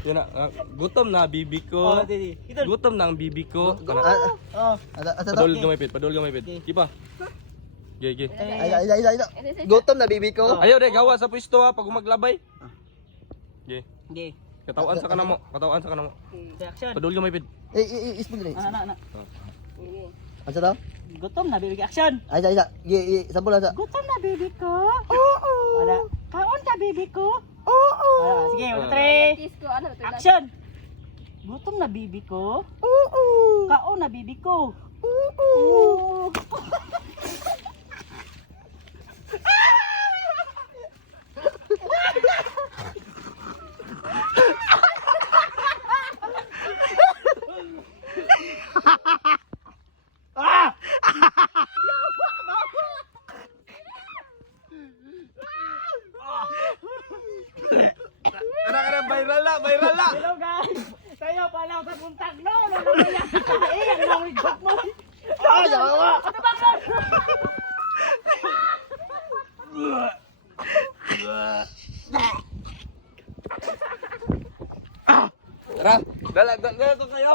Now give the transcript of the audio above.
Yan na, gutom na bibi ko. Oh, dili. Ito. Gutom na ang bibi ko. Oh. Padol gamay pit, padol gamay pit. Kipa. Gege. Ay. Gutom na bibi ko. Ayaw re gawa sa pwesto ha pag maglabay. Ge. Okay. Katawan sa kanamo, katawan sa kanamo. Reaction. Padol gamay pit. Ispon dili. Ana. Ano daw? Gutom na, baby. Action. Ay. Sampol sa. Gutom na, baby ko. Oo. Wala. Kaon ka, baby ko. Oo. Sige, 1, 2, 3. Action. Gutom na, baby ko. Oo. Kaon na, baby ko. Oo. Kana viral na, viral na. Hello, guys. Tayo pa lang sa puntak, no? Nalabayan. Ang langit mo. Yawa. Ano ba, bro? Tara, dala ko kayo.